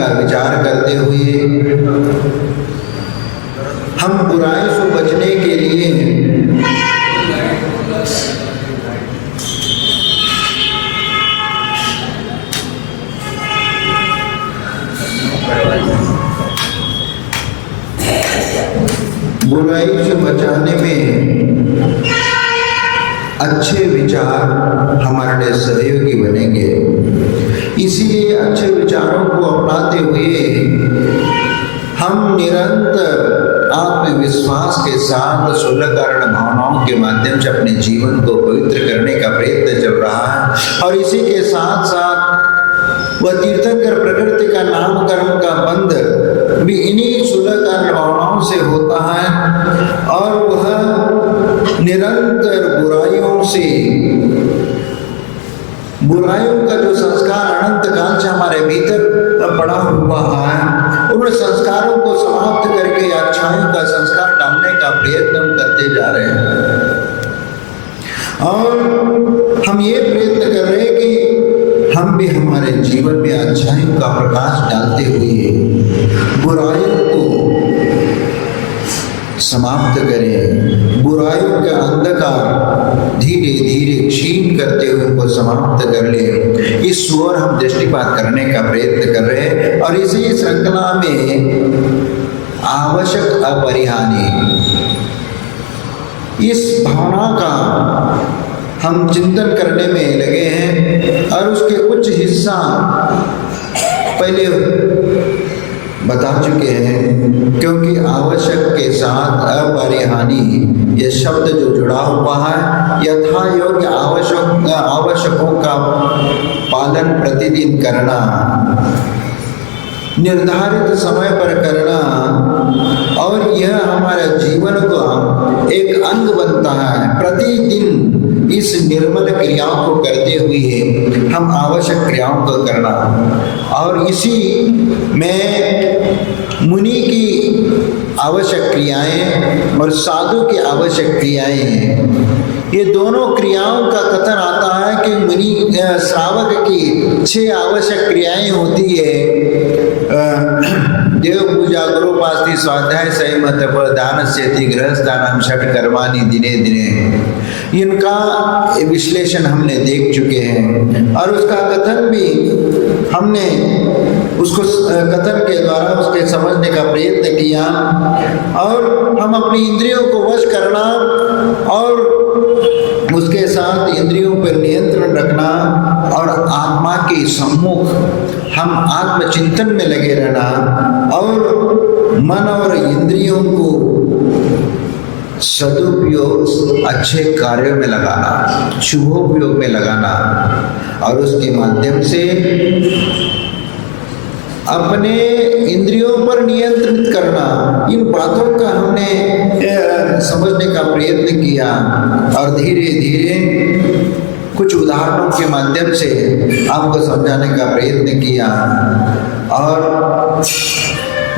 का विचार करते हुए हम बुराई से बचने के लिए बुराई से बचाने में अच्छे विचार हमारे लिए सहयोगी बनेंगे। इसीलिए अच्छे विचारों को अपनाते हुए हम निरंतर आत्मविश्वास के साथ सुलह कारण भावनाओं के माध्यम से अपने जीवन को पवित्र करने का प्रयत्न चल रहा है। और इसी के साथ साथ वह तीर्थंकर प्रकृति का नामकरण का बंध भी इन्हीं सुलह कारण भावनाओं से होता है। और वह निरंतर बुराइयों का जो संस्कार अनंत काल से हमारे भीतर पड़ा हुआ है, उन संस्कारों को समाप्त करके अच्छाइयों का संस्कार डालने का प्रयत्न हम करते जा रहे हैं। और हम ये प्रयत्न कर रहे हैं कि हम भी हमारे जीवन में अच्छाइयों का प्रकाश डालते हुए बुराइयों को समाप्त करें, बुराइयों का अंधकार धीरे धीरे क्षीण करते हुए उनको समाप्त कर ले। इस ओर हम दृष्टिपात करने का प्रयत्न कर रहे हैं। और इसी श्रृंखला में आवश्यक अपरिहार्य इस भावना का हम चिंतन करने में लगे हैं। और उसके कुछ हिस्सा पहले बता चुके हैं, क्योंकि आवश्यक के साथ अपरिहार्य ये शब्द जो जुड़ा हुआ है, यथा योग्य आवश्यकों का पालन प्रतिदिन करना, निर्धारित समय पर करना, और यह हमारे जीवन का एक अंग बनता है। प्रतिदिन इस निर्मल क्रियाओं को करते हुए हम आवश्यक क्रियाओं को करना, और इसी में मुनि की आवश्यक क्रियाएं और साधु की आवश्यक क्रियाएं हैं। ये दोनों क्रियाओं का कथन आता है कि मुनि श्रावक की 6 आवश्यक क्रियाएं होती है। देव पूजा, गुरुपास्ति, स्वाध्याय, संयम, तप, दान, सेति, गृहस्थानम, षट कर्माणि दिने दिने। इनका विश्लेषण हमने देख चुके हैं, और उसका कथन भी हमने उसको कथन के द्वारा उसके समझने का प्रयत्न किया। और हम अपनी इंद्रियों को वश करना और उसके साथ इंद्रियों पर नियंत्रण रखना, और आत्मा के सम्मुख हम आत्मचिंतन में लगे रहना, और मन और इंद्रियों को सदुपयोग अच्छे कार्यों में लगाना, शुभोपयोग में लगाना, और उसके माध्यम से अपने इंद्रियों पर नियंत्रित करना। इन बातों का हमने समझने का प्रयत्न किया, और धीरे धीरे कुछ उदाहरणों के माध्यम से आपको समझाने का प्रयत्न किया। और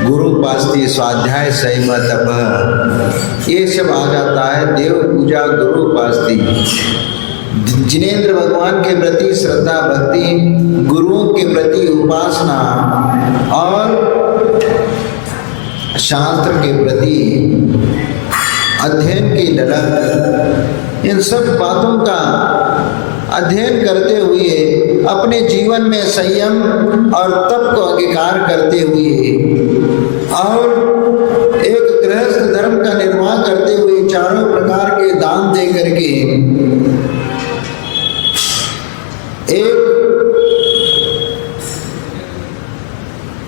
गुरुपास्ति, स्वाध्याय, संयम, तप, ये सब आ जाता है। देव पूजा, गुरुपास्ति, जिनेंद्र भगवान के प्रति श्रद्धा भक्ति, गुरुओं के प्रति उपासना, और शास्त्र के प्रति अध्ययन की ललक, इन सब बातों का अध्ययन करते हुए अपने जीवन में संयम और तप को अंगीकार करते हुए, और एक गृहस्थ धर्म का निर्वाह करते हुए, चारों प्रकार के दान दे करके एक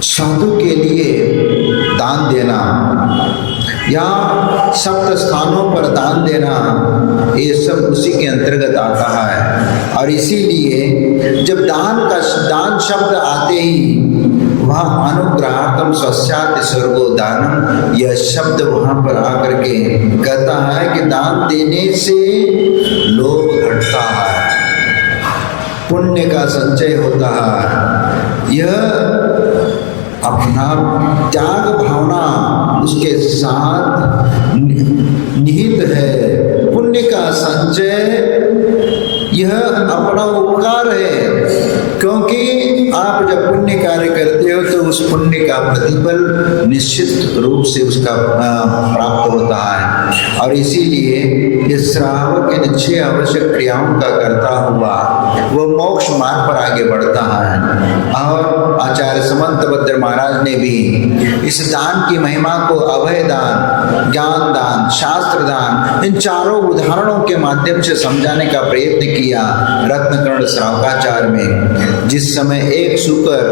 साधु के लिए दान देना या सप्त स्थानों पर दान देना, ये सब उसी के अंतर्गत आता है। और इसीलिए जब दान शब्द आते ही वहाँ अनुग्रहार्थम स्वस्यात् स्वर्गो दानम, यह शब्द वहाँ पर आकर के कहता है कि दान देने से लोभ घटता है, पुण्य का संचय होता है। यह अपना त्याग भावना उसके साथ निहित है। पुण्य का संचय यह अपना उपकार है, क्योंकि आप जब पुण्य कार्य करते हो तो उस पुण्य का प्रतिफल निश्चित रूप से उसका प्राप्त होता है। और इसीलिए इस श्रावक इन 6 आवश्यक क्रियाओं का करता हुआ वो मोक्ष मार्ग पर आगे बढ़ता है। और आचार्य समंत भद्र महाराज ने भी इस दान की महिमा को अभय दान, ज्ञान दान, शास्त्र दान, इन चारों उदाहरणों के माध्यम से समझाने का प्रयत्न किया रत्नकर्ण श्रावकाचार्य में। जिस समय एक शुकर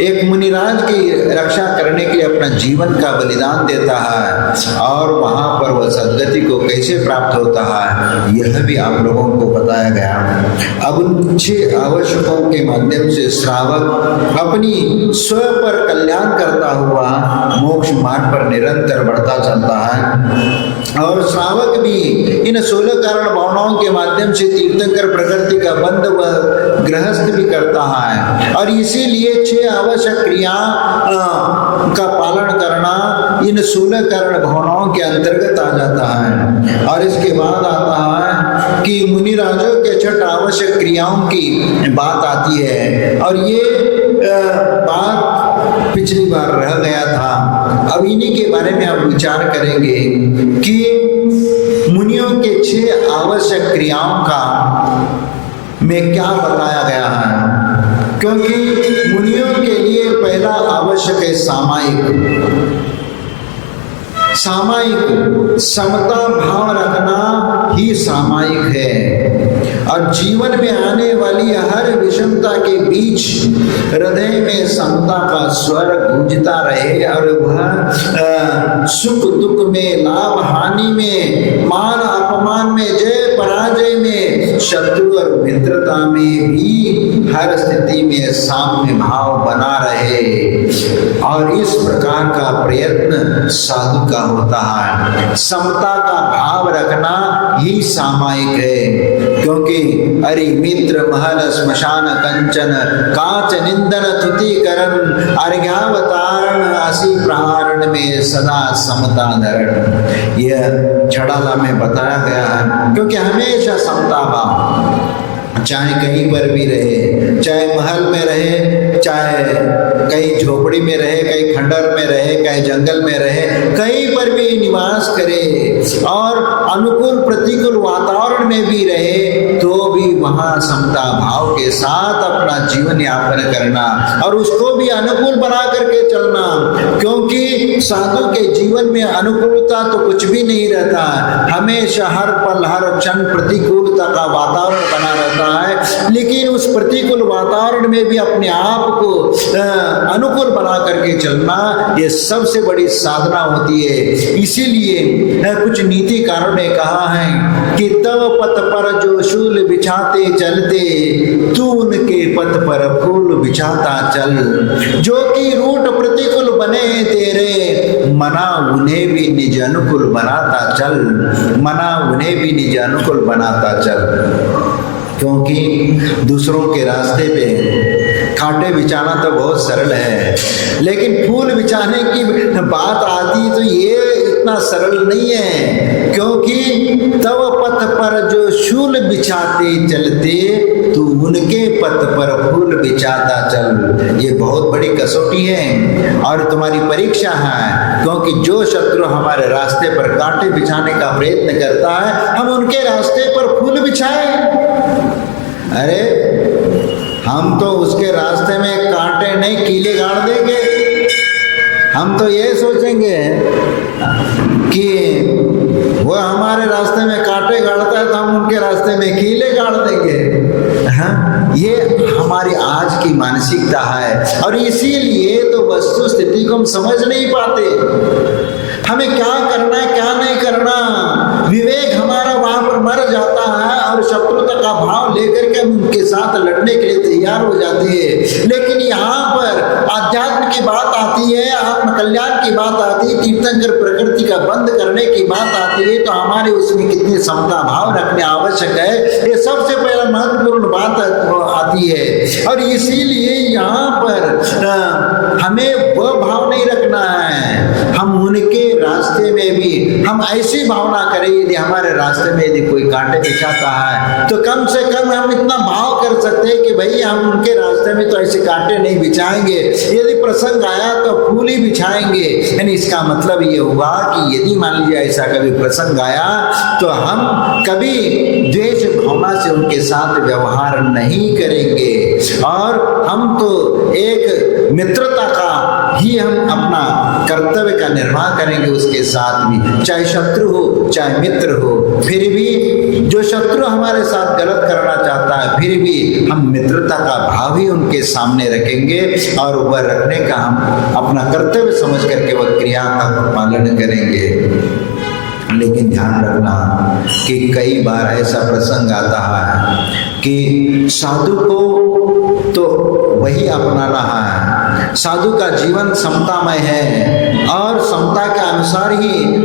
एक मुनिराज की रक्षा करने के लिए अपना जीवन का बलिदान देता है और वहां पर वह सद्गति को कैसे प्राप्त होता है, यह भी आप लोगों को बताया गया। अब उन 6 आवश्यकों के माध्यम से श्रावक अपनी स्व पर कल्याण करता हुआ मोक्ष मार्ग पर निरंतर बढ़ता चलता है। और श्रावक भी इन 16 कारण भावनाओं के माध्यम से तीर्थंकर प्रकृति का बंध व गृहस्थ भी करता है। और इसीलिए 6 आवश्यक क्रिया का पालन करना इन 16 कारण भावनाओं के अंतर्गत आ जाता है। और इसके बाद आता है कि मुनिराजों के 6 आवश्यक क्रियाओं की बात आती है। और ये बात पिछली बार रह गया था। अब इन्हीं के बारे में आप विचार करेंगे कि मुनियों के 6 आवश्यक क्रियाओं का में क्या बताया गया है। क्योंकि मुनियों के लिए पहला आवश्यक है सामायिक समता भाव रखना ही सामायिक है। और जीवन में आने वाली हर विषमता के बीच हृदय में समता का स्वर गूंजता रहे और वह सुख दुख में, लाभ हानि में, मान अपमान में, जय पराजय में, शत्रु और मित्रता में भी हर स्थिति में साम्य भाव बना रहे। और इस प्रकार का प्रयत्न साधु का होता है। समता का भाव रखना ही सामायिक है। क्योंकि अरि मित्र महल श्मशान कंचन कांच निंदन तुतिकरण अर्घ्यावतारण असी प्रहारण में सदा समता धरण, यह छड़ाला में बताया गया है। क्योंकि हमेशा समता भाव, चाहे कहीं पर भी रहे, चाहे महल में रहे, चाहे कहीं झोपड़ी में रहे, कहीं खंडर में रहे, कहीं जंगल में रहे, कहीं पर भी निवास करे और अनुकूल प्रतिकूल वातावरण में भी रहे, तो भी वहां समता भाव के साथ अपना जीवन यापन करना और उसको भी अनुकूल बना करके चलना। क्योंकि साधु के जीवन में अनुकूलता तो कुछ भी नहीं रहता, हमेशा हर पल हर क्षण प्रतिकूलता का वातावरण बना रहता है। लेकिन उस प्रतिकूल वातावरण में भी अपने आप को अनुकूल बना करके चलना, ये सबसे बड़ी साधना होती है। इसीलिए कुछ नीतिकारों ने कहा है कि तव पथ पर जो शूल बिछाते चलते, तू उनके पथ पर फूल बिछाता चल। जो कि रूट प्रतिकूल बने तेरे, मना उन्हें भी निज अनुकूल बनाता चल, मना उन्हें भी निज अनुकूल बनाता चल। क्योंकि दूसरों के रास्ते पे कांटे बिछाना तो बहुत सरल है, लेकिन फूल बिछाने की बात आती तो ये इतना सरल नहीं है। क्योंकि तव पथ पर जो शूल बिछाते चलते, तू उनके पथ पर फूल बिछाता चल। ये बहुत बड़ी कसौटी है और तुम्हारी परीक्षा है। क्योंकि जो शत्रु हमारे रास्ते पर कांटे बिछाने का प्रयत्न करता है, हम उनके रास्ते पर फूल बिछाए। अरे हम तो उसके रास्ते में कांटे नहीं कीले गाड़ देंगे। हम तो ये सोचेंगे कि वो हमारे रास्ते में कांटे गाड़ता है तो हम उनके रास्ते में कीले गाड़ देंगे। हाँ, ये हमारी आज की मानसिकता है। और इसीलिए तो वस्तु स्थिति को हम समझ नहीं पाते। हमें क्या करना है क्या नहीं करना, विवेक हमारा वहां पर मर जाता है और शत्रुता का भाव लेकर के हम उनके साथ लड़ने के लिए तैयार हो जाते हैं। लेकिन यहाँ पर आध्यात्म की बात आती है, आत्म कल्याण की बात आती है, तीर्थंकर प्रकृति का बंद करने की बात आती है, तो हमारे उसमें कितनी समता भाव रखने आवश्यक है, ये सबसे पहला महत्वपूर्ण बात आती है। और इसीलिए यहाँ पर हमें वह भाव नहीं रखना है, हम उनके रास्ते में भी हम ऐसी भावना करें, यदि हमारे रास्ते में यदि कोई कांटे बिछाता है तो कम से कम हम इतना भाव कर सकते हैं कि भाई हम उनके रास्ते में तो ऐसे कांटे नहीं बिछाएंगे। यदि प्रसंग आया तो फूल ही बिछाएंगे। यानी इसका मतलब ये हुआ कि यदि मान लीजिए ऐसा कभी प्रसंग आया तो हम कभी द्वेष भावना से उनके साथ व्यवहार नहीं करेंगे, और हम तो एक मित्रता का ही हम अपना कर्तव्य का निर्वाह करेंगे उसके साथ भी, चाहे शत्रु हो चाहे मित्र हो। फिर भी जो शत्रु हमारे साथ गलत करना चाहता है, फिर भी हम मित्रता का भाव ही उनके सामने रखेंगे और वह रखने का हम अपना कर्तव्य समझ करके वह क्रिया का पालन करेंगे। लेकिन ध्यान रखना कि कई बार ऐसा प्रसंग आता है कि साधु को तो वही अपना रहा है, साधु का जीवन समतामय है और समता के अनुसार ही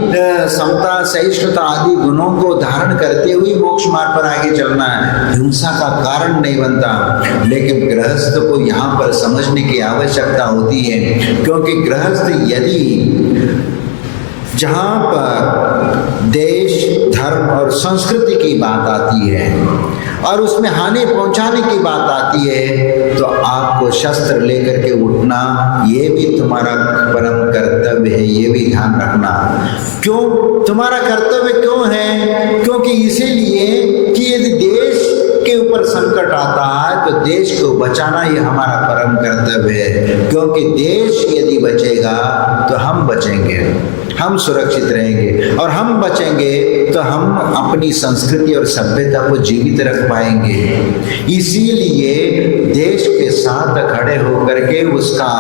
समता सहिष्णुता आदि गुणों को धारण करते हुए मोक्ष मार्ग पर आगे चलना है, हिंसा का कारण नहीं बनता। लेकिन गृहस्थ को यहाँ पर समझने की आवश्यकता होती है, क्योंकि गृहस्थ यदि जहाँ पर देश धर्म और संस्कृति की बात आती है और उसमें हानि पहुंचाने की बात आती है, तो आपको शस्त्र लेकर के उठना ये भी तुम्हारा परम कर्तव्य है, ये भी ध्यान रखना। क्यों तुम्हारा कर्तव्य क्यों है? क्योंकि इसीलिए कि यदि देश के ऊपर संकट आता है तो देश को बचाना ये हमारा परम कर्तव्य है, क्योंकि देश यदि बचेगा तो हम बचेंगे, हम सुरक्षित रहेंगे, और हम बचेंगे तो हम अपनी संस्कृति और सभ्यता को जीवित रख पाएंगे। इसीलिए देश के साथ खड़े होकर के उसका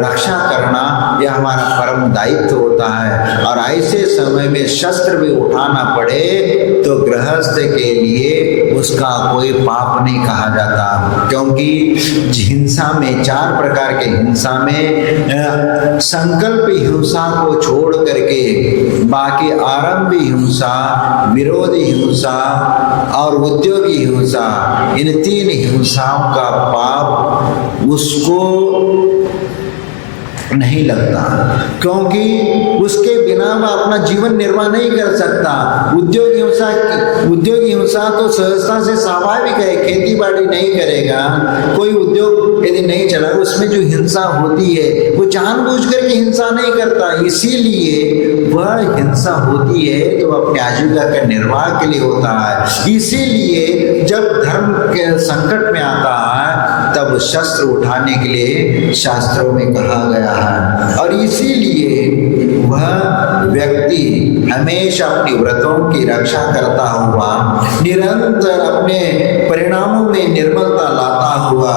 रक्षा करना यह हमारा परम दायित्व होता है। और ऐसे समय में शस्त्र भी उठाना पड़े तो गृहस्थ के लिए उसका कोई पाप नहीं कहा जाता, क्योंकि हिंसा में चार प्रकार के हिंसा में संकल्प हिंसा को छोड़ करके बाकी आरंभी हिंसा, विरोधी हिंसा और उद्योगी हिंसा, इन तीन हिंसाओं का पाप उसको नहीं लगता, क्योंकि उसके बिना वह अपना जीवन निर्वाह नहीं कर सकता। उद्योगी हिंसा तो सहजता से स्वाभाविक है, खेती बाड़ी नहीं करेगा, कोई उद्योग यदि नहीं चला, उसमें जो हिंसा होती है वो जानबूझ करके हिंसा नहीं करता, इसीलिए वह हिंसा होती है तो अपने आजीविका के निर्वाह के लिए होता है। इसीलिए जब धर्म के संकट में आता है तब शस्त्र उठाने के लिए शास्त्रों में कहा गया है, और इसीलिए वह व्यक्ति हमेशा अपनी व्रतों की रक्षा करता हुआ, निरंतर अपने परिणामों में निर्मलता लाता हुआ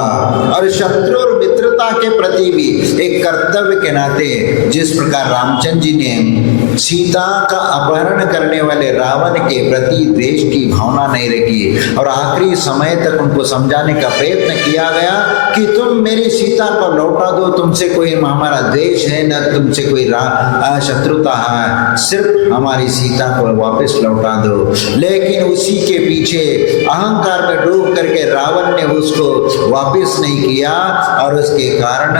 और शत्रु और मित्रता के प्रति भी एक कर्तव्य के नाते, जिस प्रकार रामचंद्र जी ने सीता का अपहरण करने वाले रावण के प्रति द्वेष की भावना नहीं रखी और आखिरी समय तक उनको समझाने का प्रयत्न किया गया कि तुम मेरी सीता को लौटा दो, तुमसे कोई हमारा द्वेष है न तुमसे कोई शत्रुता है, सिर्फ हमारी सीता को वापस लौटा दो। लेकिन उसी के पीछे अहंकार में डूब करके रावण ने उसको वापस नहीं किया और उसके कारण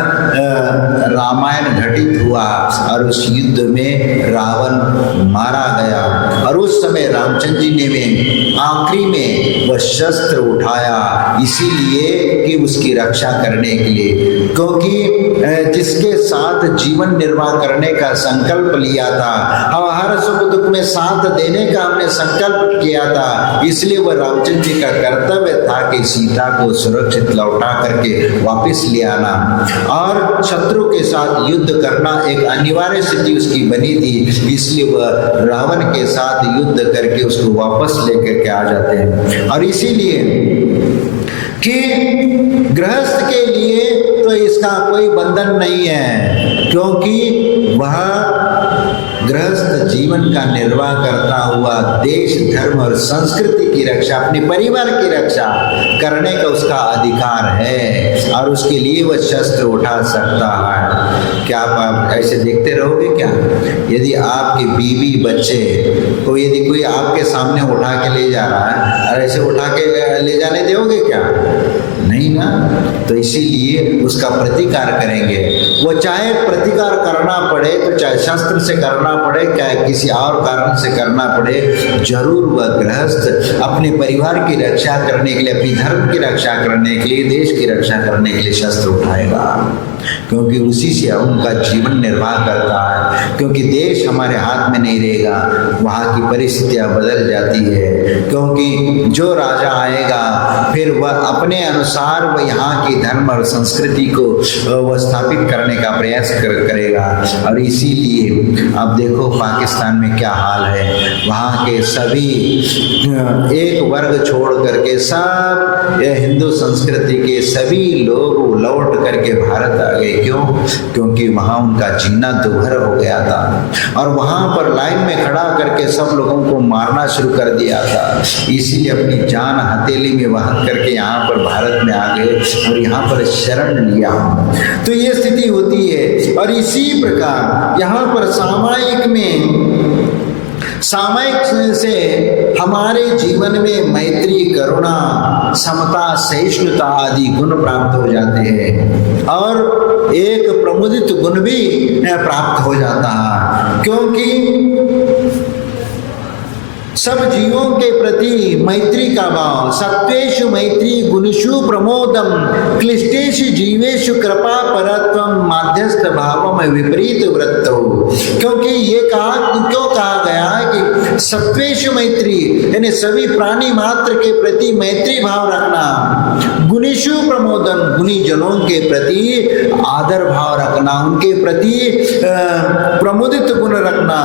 रामायण घटित हुआ और उस युद्ध में रावण मारा गया। और उस समय रामचंद्र जी ने आखिरी में वह शस्त्र उठाया इसीलिए कि उसकी रक्षा करने के लिए, क्योंकि जिसके साथ जीवन निर्वाह करने का संकल्प लिया था और हर सुख दुख में साथ देने का हमने संकल्प किया था, इसलिए वह रामचंद्र जी का कर्तव्य था कि सीता को सुरक्षित लौटा करके वापस ले आना और शत्रु के साथ युद्ध करना एक अनिवार्य स्थिति उसकी बनी थी, इसलिए वह रावण के साथ युद्ध करके उसको वापस लेकर के आ जाते हैं। और इसीलिए कि गृहस्थ के लिए तो इसका कोई बंधन नहीं है, क्योंकि वह गृहस्थ जीवन का निर्वाह करता हुआ देश धर्म और संस्कृति की रक्षा, अपने परिवार की रक्षा करने का उसका अधिकार है और उसके लिए वह शस्त्र उठा सकता है। क्या आप ऐसे देखते रहोगे क्या? यदि आपकी बीवी बच्चे को यदि कोई आपके सामने उठा के ले जा रहा है और ऐसे उठा के ले जाने दोगे क्या? नहीं ना। तो इसीलिए उसका प्रतिकार करेंगे, वो चाहे प्रतिकार करना पड़े तो चाहे शस्त्र से करना पड़े चाहे किसी और कारण से करना पड़े, जरूर वह गृहस्थ अपने परिवार की रक्षा करने के लिए, अपनी धर्म की रक्षा करने के लिए, देश की रक्षा करने के लिए शस्त्र उठाएगा। क्योंकि उसी से उनका जीवन निर्वाह करता है। क्योंकि देश हमारे हाथ में नहीं रहेगा, वहाँ की परिस्थितियाँ बदल जाती है। क्योंकि जो राजा आएगा फिर वह अपने अनुसार वह यहाँ की धर्म और संस्कृति को वह स्थापित करने का प्रयास करेगा। और इसीलिए अब देखो पाकिस्तान में क्या हाल है, वहाँ के सभी एक वर्ग छोड़ करके सब हिंदू संस्कृति के सभी लोग लौट करके भारत आ गए। क्यों? क्योंकि वहाँ उनका जीना दुभर हो गया था और वहाँ पर लाइन में खड़ा करके सब लोगों को मारना शुरू कर दिया था। इसीलिए अपनी जान हथेली में वहन करके यहाँ पर भारत में आ गए और यहाँ पर शरण लिया। तो ये स्थिति होती है। और इसी प्रकार यहाँ पर सामयिक से हमारे जीवन में मैत्री, करुणा, समता, सहिष्णुता आदि गुण प्राप्त हो जाते हैं और एक प्रमुदित गुण भी प्राप्त हो जाता है। क्योंकि सब जीवों के प्रति मैत्री का भाव, सत्वेषु मैत्री गुणेषु प्रमोदम क्लिष्टेषु जीवेषु कृपा परत्वम माध्यस्थ भावम विपरीत वृत्तो। क्योंकि ये क्यों कहा गया है कि सत्वेषु मैत्री, यानी सभी प्राणी मात्र के प्रति मैत्री भाव रखना, गुणेषु प्रमोदम, गुणी जनों के प्रति आदर भाव रखना, उनके प्रति प्रमुदित गुण रखना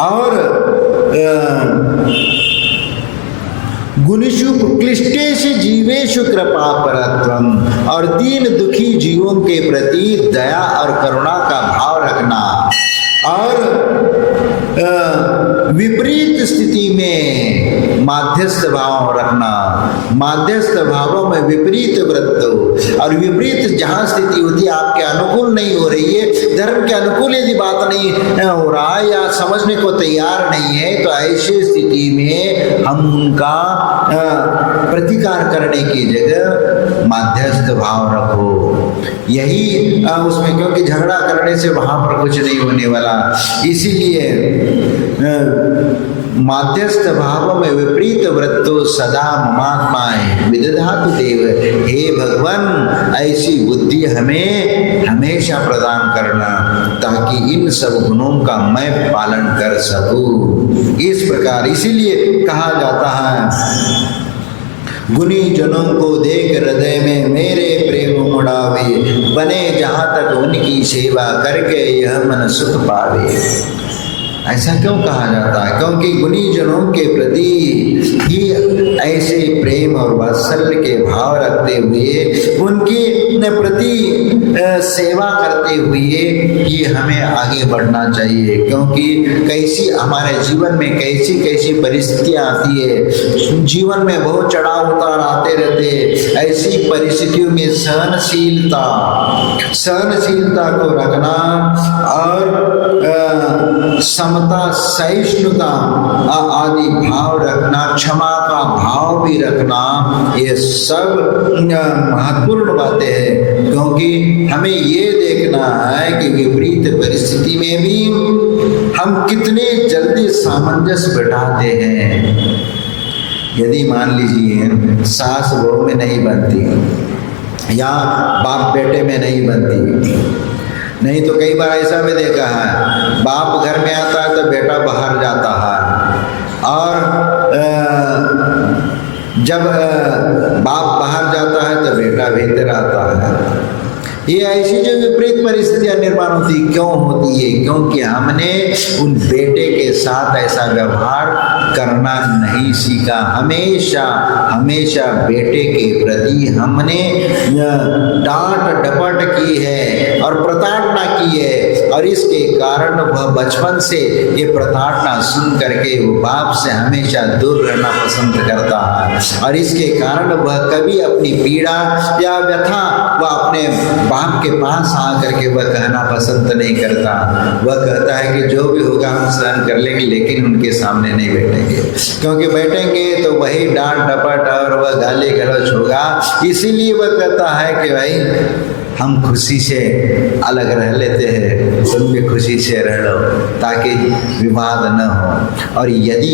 और गुणेषु क्लिष्टेषु जीवेषु कृपा परत्वम, और दीन दुखी जीवों के प्रति दया और करुणा का भाव रखना और विपरीत स्थिति में माध्यस्थ भाव रखना, माध्यस्थ भावों में विपरीत वृत्त। और विपरीत जहाँ स्थिति होती है, आपके अनुकूल नहीं हो रही है, धर्म के अनुकूल यदि बात नहीं हो रहा है या समझने को तैयार नहीं है, तो ऐसी स्थिति में हम उनका प्रतिकार करने की जगह माध्यस्थ भाव रखो। यही उसमें, क्योंकि झगड़ा करने से वहां पर कुछ नहीं होने वाला। इसीलिए माध्यस्थ भाव में विपरीत वृत्तो सदा ममात्माए विदधातु देव। हे भगवान, ऐसी बुद्धि हमें हमेशा प्रदान करना ताकि इन सब गुणों का मैं पालन कर सकूं। इस प्रकार इसीलिए कहा जाता है, गुणी जनों को देख हृदय में मेरे प्रेम मुड़ावे, बने जहां तक उनकी सेवा करके यह मन सुख पावे। ऐसा क्यों कहा जाता है? क्योंकि गुणी जनों के प्रति ही ऐसे प्रेम और वात्सल्य के भाव रखते हुए, उनके प्रति सेवा करते हुए ये हमें आगे बढ़ना चाहिए। क्योंकि कैसी हमारे जीवन में कैसी कैसी परिस्थितियां आती है, जीवन में बहुत चढ़ाव उतार आते रहते। ऐसी परिस्थितियों में सहनशीलता को रखना और समता, सहिष्णुता आदि भाव रखना, क्षमा का भाव भी रखना, ये सब महत्वपूर्ण बातें हैं। क्योंकि हमें ये देखना है कि विपरीत परिस्थिति में भी हम कितने जल्दी सामंजस्य बैठाते हैं। यदि मान लीजिए सास बहू में नहीं बनती या बाप बेटे में नहीं बनती, नहीं तो कई बार ऐसा भी देखा है, बाप घर में आता है तो बेटा बाहर जाता है, और जब बाप बाहर जाता है तो बेटा भीतर आता है। ये ऐसी जो विपरीत परिस्थितियां निर्माण होती, क्यों होती है? क्योंकि हमने उन बेटे के साथ ऐसा व्यवहार करना नहीं सीखा। हमेशा हमेशा बेटे के प्रति हमने डांट डपट की है और प्रताड़ना की है, और इसके कारण वह बचपन से ये प्रताड़ना सुन करके वो बाप से हमेशा दूर रहना पसंद करता है। और इसके कारण वह कभी अपनी पीड़ा या व्यथा वह अपने बाप के पास आकर के वह कहना पसंद नहीं करता। वह कहता है कि जो भी होगा हम सहन कर लेंगे, लेकिन उनके सामने नहीं बैठेंगे, क्योंकि बैठेंगे तो वही डांट डपट और वह गाली गलौज होगा। इसीलिए वह कहता है कि भाई हम खुशी से अलग रह लेते हैं, तुम भी खुशी से रह लो ताकि विवाद न हो। और यदि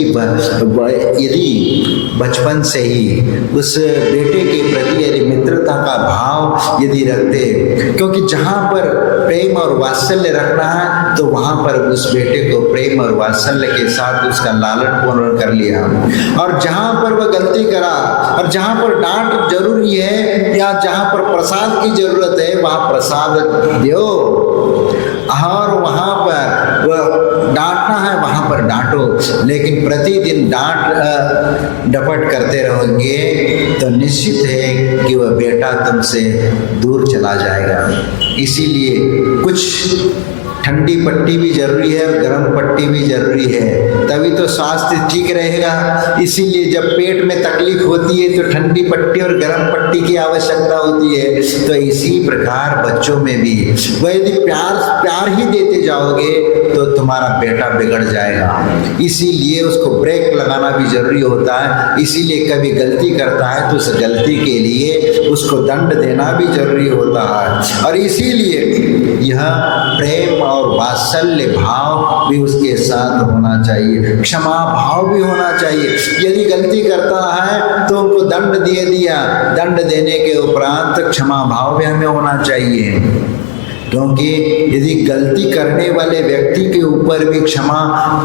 बचपन से ही उस बेटे के प्रति यदि मित्रता का भाव यदि रखते, क्योंकि जहाँ पर प्रेम और वात्सल्य रखना है तो वहाँ पर उस बेटे को प्रेम और वात्सल्य के साथ उसका लालन पालन कर लिया। और जहाँ पर वह गलती करा और जहाँ पर डांट जरूरी है या जहाँ पर प्रसाद की जरूरत है वहाँ प्रसाद दो, और वहाँ पर वह डांटना है वहाँ पर डांटो। लेकिन प्रतिदिन डांट डपट करते रहोगे तो निश्चित है कि वह बेटा तुमसे दूर चला जाएगा। इसीलिए कुछ ठंडी पट्टी भी जरूरी है और गर्म पट्टी भी जरूरी है, तभी तो स्वास्थ्य ठीक रहेगा। इसीलिए जब पेट में तकलीफ होती है तो ठंडी पट्टी और गर्म पट्टी की आवश्यकता होती है। तो इसी प्रकार बच्चों में भी वह यदि प्यार ही देते जाओगे तो तुम्हारा बेटा बिगड़ जाएगा। इसीलिए उसको ब्रेक लगाना भी जरूरी होता है। इसीलिए कभी गलती करता है तो उस गलती के लिए उसको दंड देना भी जरूरी होता है। और इसीलिए यह प्रेम और वात्सल्य भाव भी उसके साथ होना चाहिए, क्षमा भाव भी होना चाहिए। यदि गलती करता है तो उनको दंड दे दिया, दंड देने के उपरांत क्षमा भाव भी हमें होना चाहिए। क्योंकि यदि गलती करने वाले व्यक्ति के ऊपर भी क्षमा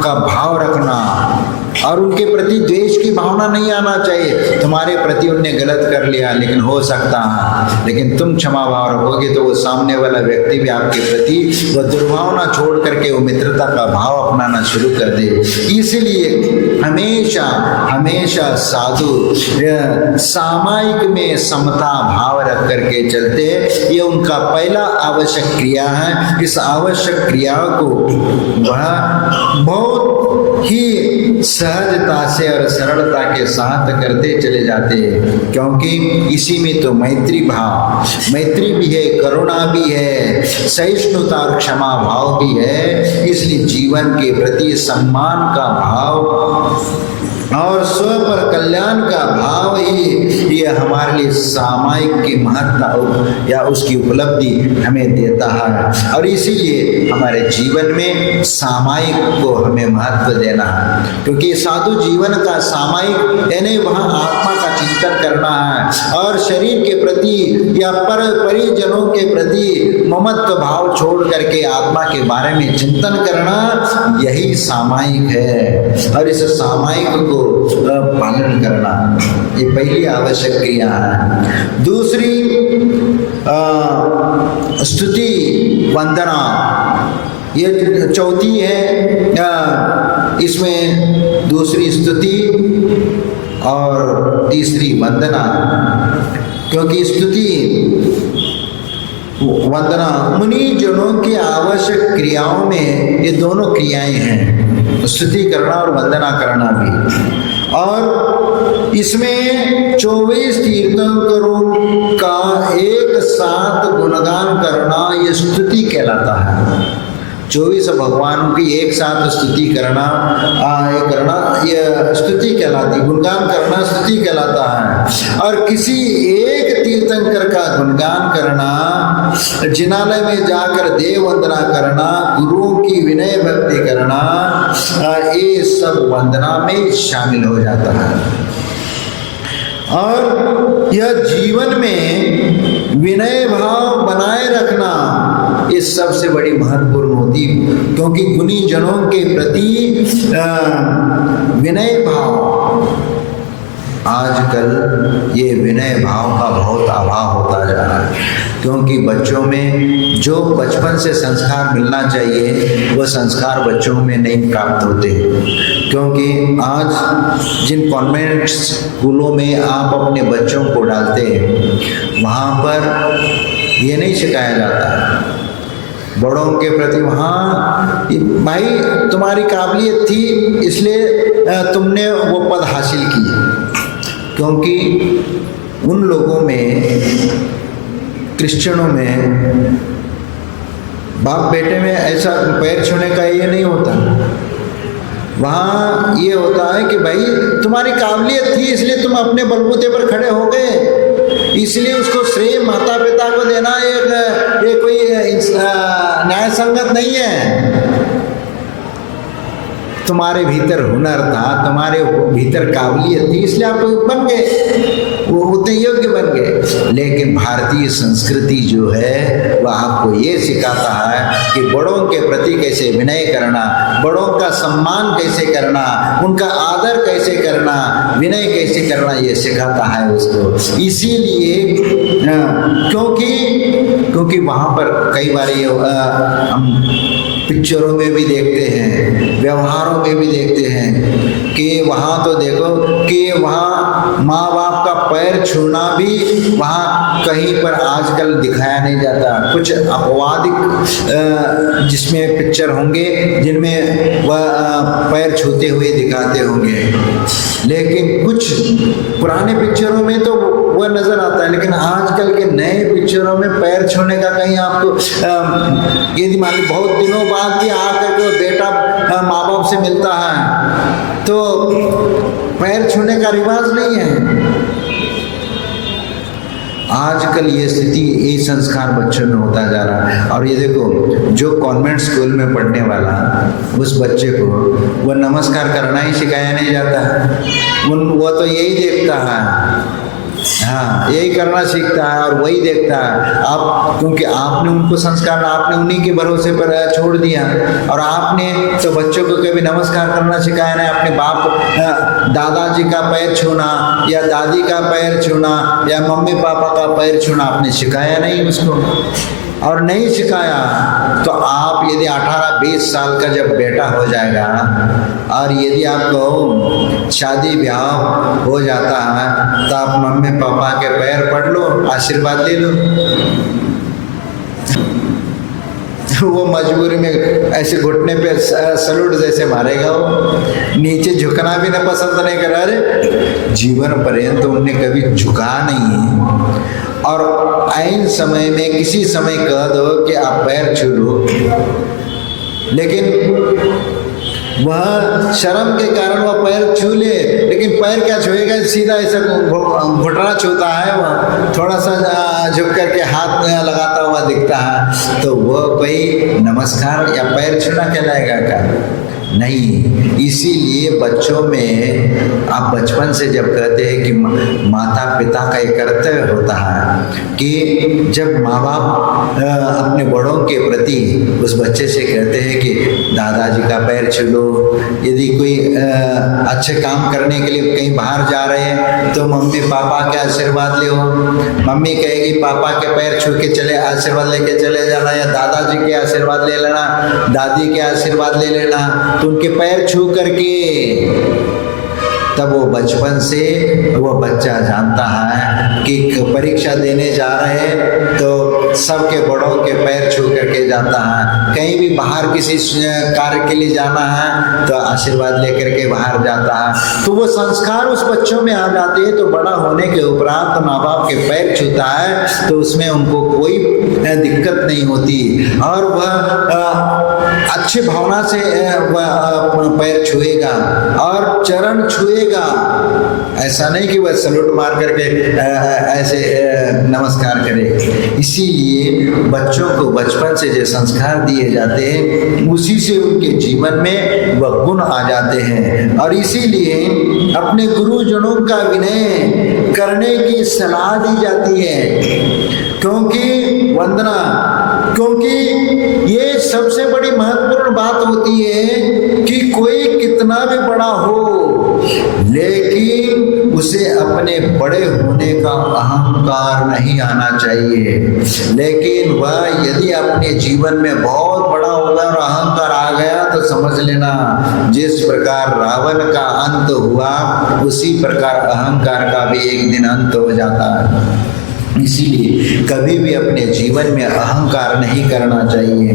का भाव रखना और उनके प्रति द्वेष की भावना नहीं आना चाहिए। तुम्हारे प्रति उनने गलत कर लिया लेकिन हो सकता है, लेकिन तुम क्षमा भाव रखोगे तो वो सामने वाला व्यक्ति भी आपके प्रति वह दुर्भावना छोड़ करके वो मित्रता का भाव अपनाना शुरू कर दे। इसलिए हमेशा हमेशा साधु सामायिक में समता भाव रख करके चलते, ये उनका पहला आवश्यक क्रिया है। इस आवश्यक क्रिया को वह बहुत ही सहजता से और सरलता के साथ करते चले जाते हैं, क्योंकि इसी में तो मैत्री भी है, करुणा भी है, सहिष्णुता और क्षमा भाव भी है। इसलिए जीवन के प्रति सम्मान का भाव और स्व पर कल्याण का भाव ही ये हमारे लिए सामायिक की महत्ता या उसकी उपलब्धि हमें देता है। और इसीलिए हमारे जीवन में सामायिक को हमें महत्व देना है, क्योंकि साधु जीवन का सामायिक यानी वहाँ आत्मा का चिंतन करना है और शरीर के प्रति या परिजनों के प्रति ममत्व भाव छोड़ करके आत्मा के बारे में चिंतन करना, यही सामायिक है। और इस सामायिक को पालन करना ये पहली आवश्यक क्रिया है। दूसरी स्तुति वंदना, ये चौथी है। इसमें दूसरी स्तुति और तीसरी वंदना, क्योंकि स्तुति वंदना मुनि जनों की आवश्यक क्रियाओं में ये दोनों क्रियाएं हैं, स्तुति करना और वंदना करना भी। और इसमें 24 तीर्थंकरों का एक साथ गुणगान करना ये स्तुति कहलाता है। 24 भगवानों की एक साथ स्तुति करना यह स्तुति कहलाती, गुणगान करना स्तुति कहलाता है। और किसी एक तीर्थंकर का गुणगान करना, जिनालय में जाकर देव वंदना करना, गुरुओं की विनय भक्ति करना, ये सब वंदना में शामिल हो जाता है। और यह जीवन में विनय भाव बनाए रखना ये सबसे बड़ी महत्वपूर्ण होती, क्योंकि गुणी जनों के प्रति विनय भाव, आजकल ये विनय भाव का बहुत अभाव होता जा रहा है। क्योंकि बच्चों में जो बचपन से संस्कार मिलना चाहिए वो संस्कार बच्चों में नहीं प्राप्त होते। क्योंकि आज जिन कॉन्वेंट स्कूलों में आप अपने बच्चों को डालते हैं वहाँ पर ये नहीं सिखाया जाता बड़ों के प्रति, वहाँ भाई तुम्हारी काबिलियत थी इसलिए तुमने वो पद हासिल की। क्योंकि उन लोगों में, क्रिश्चियनों में बाप बेटे में ऐसा पैर छूने का ये नहीं होता। वहाँ ये होता है कि भाई तुम्हारी काबिलियत थी इसलिए तुम अपने बलबूते पर खड़े हो गए, इसलिए उसको श्रेय माता पिता को देना एक कोई न्याय संगत नहीं है। तुम्हारे भीतर हुनर था, तुम्हारे भीतर काबिलियत थी, इसलिए आप बन गए, वो उतने योग्य बन गए। लेकिन भारतीय संस्कृति जो है वह आपको ये सिखाता है कि बड़ों के प्रति कैसे विनय करना, बड़ों का सम्मान कैसे करना, उनका आदर कैसे करना, विनय कैसे करना, ये सिखाता है उसको। इसीलिए क्योंकि वहाँ पर कई बार ये हम पिक्चरों में भी देखते हैं, व्यवहारों में भी देखते हैं कि वहाँ तो देखो कि वहाँ माँ बाप का पैर छूना भी वहाँ कहीं पर आजकल दिखाया नहीं जाता। कुछ अपवादिक जिसमें पिक्चर होंगे जिनमें वह पैर छूते हुए दिखाते होंगे, लेकिन कुछ पुराने पिक्चरों में तो वह नजर आता है। लेकिन आजकल के नए पिक्चरों में पैर छूने का कहीं आपको यदि मान ली बहुत दिनों बाद भी आकर के बेटा माँ बाप से मिलता है तो पैर छूने का रिवाज नहीं है। आजकल ये स्थिति, ये संस्कार बच्चों में होता जा रहा है। और ये देखो, जो कॉन्वेंट स्कूल में पढ़ने वाला उस बच्चे को वो नमस्कार करना ही सिखाया नहीं जाता। वो तो यही देखता है, हाँ यही करना सीखता है और वही देखता है। आप क्योंकि आपने उनको संस्कार, आपने उन्हीं के भरोसे पर छोड़ दिया, और आपने तो बच्चों को कभी नमस्कार करना सिखाया नहीं। अपने बाप दादाजी का पैर छूना या दादी का पैर छूना या मम्मी पापा का पैर छूना आपने सिखाया नहीं उसको, और नहीं सिखाया तो आप यदि 18-20 साल का जब बेटा हो जाएगा और यदि आपको शादी ब्याह हो जाता है तो आप मम्मी पापा के पैर पड़ लो, आशीर्वाद ले लो। वो मजबूरी में ऐसे घुटने पे सलूट जैसे मारेगा, वो नीचे झुकना भी ना पसंद नहीं कर रहा। अरे जीवन पर्यंत तो उन्हें कभी झुका नहीं, और ऐन समय में किसी समय कह दो कि आप पैर छू लो, लेकिन वह शर्म के कारण वह पैर छू ले। लेकिन पैर क्या छुएगा, सीधा ऐसा घुटना छूता है, वह थोड़ा सा झुक करके हाथ लगाता हुआ दिखता है, तो वह कोई नमस्कार या पैर छूना कहलाएगा क्या? नहीं। इसीलिए बच्चों में आप बचपन से जब कहते हैं कि माता पिता का एक कर्तव्य होता है कि जब माँ बाप अपने बड़ों के प्रति उस बच्चे से कहते हैं कि दादाजी का पैर छू लो, यदि कोई अच्छे काम करने के लिए कहीं बाहर जा रहे हैं तो मम्मी पापा के आशीर्वाद ले, मम्मी कहेगी पापा के पैर छू के चले, आशीर्वाद लेके चले जाना, या दादाजी के आशीर्वाद ले लेना, दादी के आशीर्वाद ले लेना, तो उनके पैर छू करके तब वो बचपन से वो बच्चा जानता है कि परीक्षा देने जा रहे हैं तो सबके बड़ों के पैर छू करके जाता है। कहीं भी बाहर किसी कार्य के लिए जाना है तो आशीर्वाद लेकर के बाहर जाता है। तो वो संस्कार उस बच्चों में आ जाते हैं, तो बड़ा होने के उपरांत तो माँ बाप के पैर छूता है तो उसमें उनको कोई दिक्कत नहीं होती, और वह अच्छी भावना से वह पैर छुएगा और चरण छुएगा। ऐसा नहीं कि वह सलूट मार करके ऐसे नमस्कार करे। इसीलिए बच्चों को बचपन से जो संस्कार दिए जाते हैं उसी से उनके जीवन में वह गुण आ जाते हैं, और इसीलिए अपने गुरुजनों का विनय करने की सलाह दी जाती है। क्योंकि वंदना, क्योंकि ये सबसे बड़ी महत्वपूर्ण बात होती है कि कोई कितना भी बड़ा हो लेकिन उसे अपने बड़े होने का अहंकार नहीं आना चाहिए। लेकिन वह यदि अपने जीवन में बहुत बड़ा होगा और अहंकार आ गया तो समझ लेना जिस प्रकार रावण का अंत हुआ उसी प्रकार अहंकार का भी एक दिन अंत हो जाता है। इसीलिए कभी भी अपने जीवन में अहंकार नहीं करना चाहिए।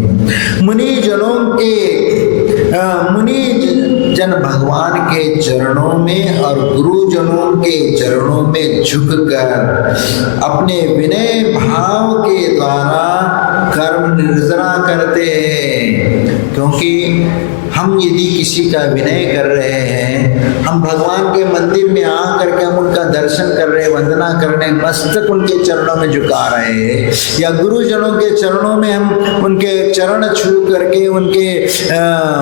मुनि जन भगवान के चरणों में और गुरुजनों के चरणों में झुककर अपने विनय भाव के द्वारा कर्म निर्जरा करते हैं। क्योंकि हम यदि किसी का विनय कर रहे हैं, हम भगवान के मंदिर में आ करके हम उनका दर्शन कर रहे, वंदना कर रहे, मस्तक उनके चरणों में झुका रहे हैं, या गुरुजनों के चरणों में हम उनके चरण छू करके उनके